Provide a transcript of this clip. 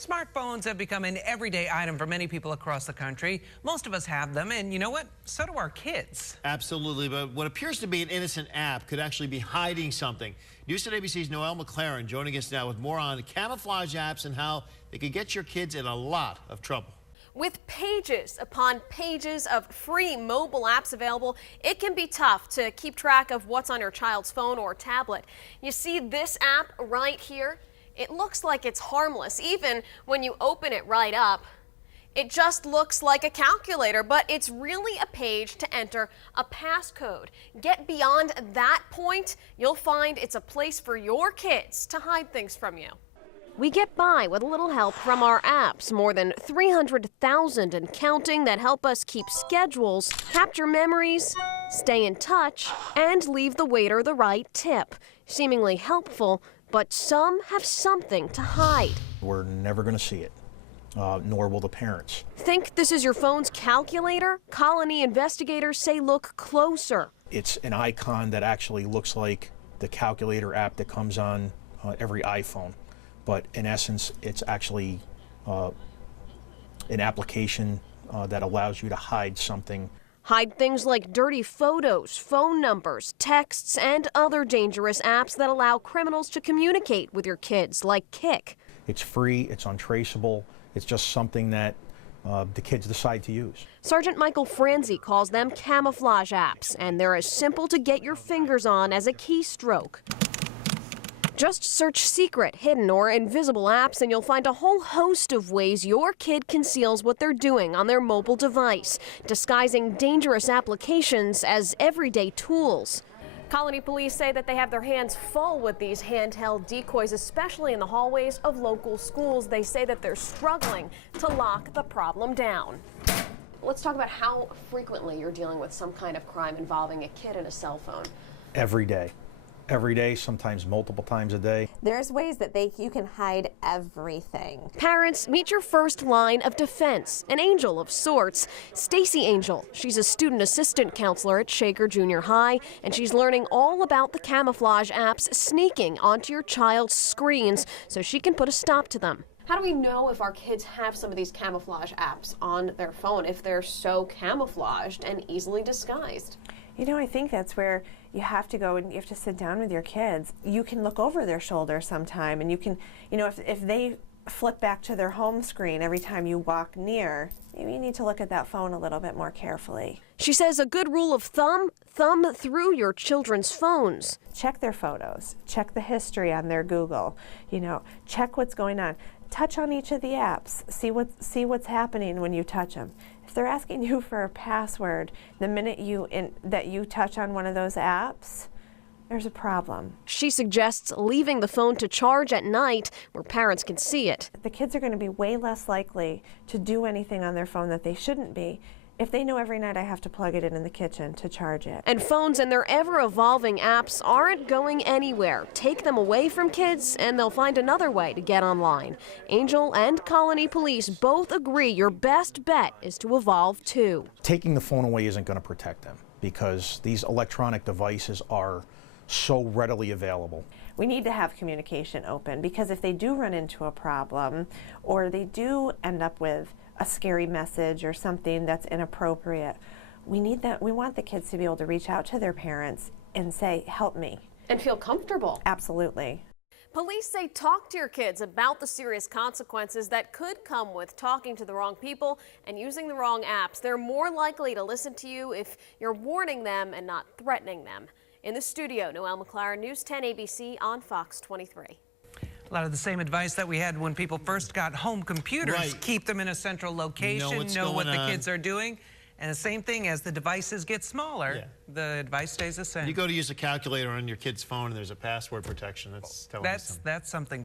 Smartphones have become an everyday item for many people across the country. Most of us have them, and you know what? So do our kids. Absolutely, but what appears to be an innocent app could actually be hiding something. News at ABC's Noelle McLaren joining us now with more on camouflage apps and how they could get your kids in a lot of trouble. With pages upon pages of free mobile apps available, it can be tough to keep track of what's on your child's phone or tablet. You see this app right here? It looks like it's harmless, even when you open it right up. It just looks like a calculator, but it's really a page to enter a passcode. Get beyond that point, you'll find it's a place for your kids to hide things from you. We get by with a little help from our apps, more than 300,000 and counting, that help us keep schedules, capture memories, stay in touch, and leave the waiter the right tip. Seemingly helpful, but some have something to hide. We're never going to see it, nor will the parents. Think this is your phone's calculator? Colony investigators say look closer. It's an icon that actually looks like the calculator app that comes on every iPhone. But in essence, it's actually an application that allows you to hide something. Hide things like dirty photos, phone numbers, texts, and other dangerous apps that allow criminals to communicate with your kids, like Kik. It's free, it's untraceable, it's just something that the kids decide to use. Sergeant Michael Franzi calls them camouflage apps, and they're as simple to get your fingers on as a keystroke. Just search secret, hidden, or invisible apps and you'll find a whole host of ways your kid conceals what they're doing on their mobile device, disguising dangerous applications as everyday tools. Colony police say that they have their hands full with these handheld decoys, especially in the hallways of local schools. They say that they're struggling to lock the problem down. Let's talk about how frequently you're dealing with some kind of crime involving a kid and a cell phone. Every day. Every day, sometimes multiple times a day. There's ways that you can hide everything. Parents, meet your first line of defense, an angel of sorts. Stacy Angel. She's a student assistant counselor at Shaker Junior High, and she's learning all about the camouflage apps sneaking onto your child's screens so she can put a stop to them. How do we know if our kids have some of these camouflage apps on their phone, if they're so camouflaged and easily disguised? You know, I think that's where you have to go and you have to sit down with your kids. You can look over their shoulder sometime, and you can, you know, if they flip back to their home screen every time you walk near, maybe you need to look at that phone a little bit more carefully. She says a good rule of thumb through your children's phones. Check their photos, check the history on their Google, you know, check what's going on. Touch on each of the apps, see what's happening when you touch them. If they're asking you for a password, the minute that you touch on one of those apps, there's a problem. She suggests leaving the phone to charge at night where parents can see it. The kids are going to be way less likely to do anything on their phone that they shouldn't be if they know every night I have to plug it in the kitchen to charge it. And phones and their ever-evolving apps aren't going anywhere. Take them away from kids and they'll find another way to get online. Angel and Colony Police both agree your best bet is to evolve too. Taking the phone away isn't going to protect them because these electronic devices are so readily available. We need to have communication open because if they do run into a problem or they do end up with a scary message or something that's inappropriate, we want the kids to be able to reach out to their parents and say, help me. And feel comfortable. Absolutely. Police say talk to your kids about the serious consequences that could come with talking to the wrong people and using the wrong apps. They're more likely to listen to you if you're warning them and not threatening them. In the studio, Noelle McLaren, News 10 ABC on Fox 23. A lot of the same advice that we had when people first got home computers. Right. Keep them in a central location, know what the kids are doing. And the same thing, as the devices get smaller, the advice stays the same. You go to use a calculator on your kid's phone and there's a password protection. That's telling you something. That's something